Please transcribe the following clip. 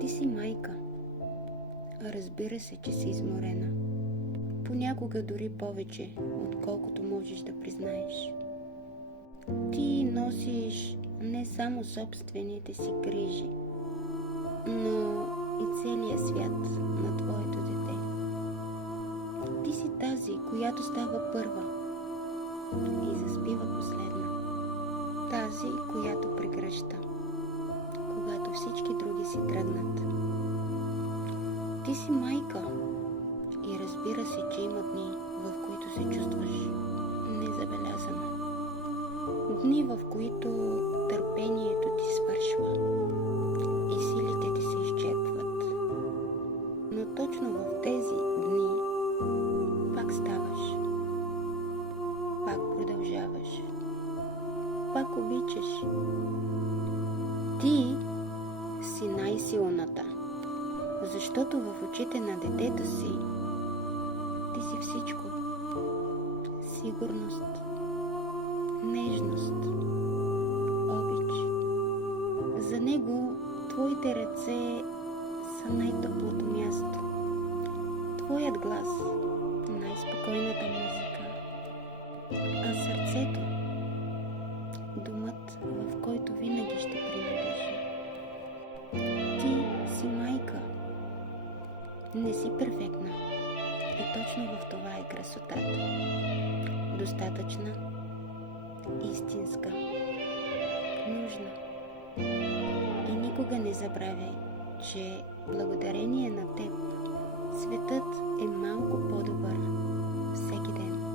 Ти си майка. Разбира се, че си изморена. Понякога дори повече, отколкото можеш да признаеш. Ти носиш не само собствените си грижи, но и целия свят на твоето дете. Ти си тази, която става първа и заспива последна. Тази, която прегръща, когато всички други си тръгнат. Ти си майка и разбира се, че има дни, в които се чувстваш незабелязана. Дни, в които търпението ти свършва и силите ти се изчерпват. Но точно в тези дни пак ставаш, пак продължаваш, пак обичаш. Ти си най-силната, защото в очите на детето си ти си всичко. Сигурност, нежност, обич. За него твоите ръце са най-топлото място. Твоят глас – най-спокойната музика. А сърцето – домът, в който винаги ще принадлежи. Ти си майка. Не си перфектна. И точно в това е красотата. Достатъчна, истинска, нужна. И никога не забравяй, че благодарение на теб светът е малко по-добър всеки ден.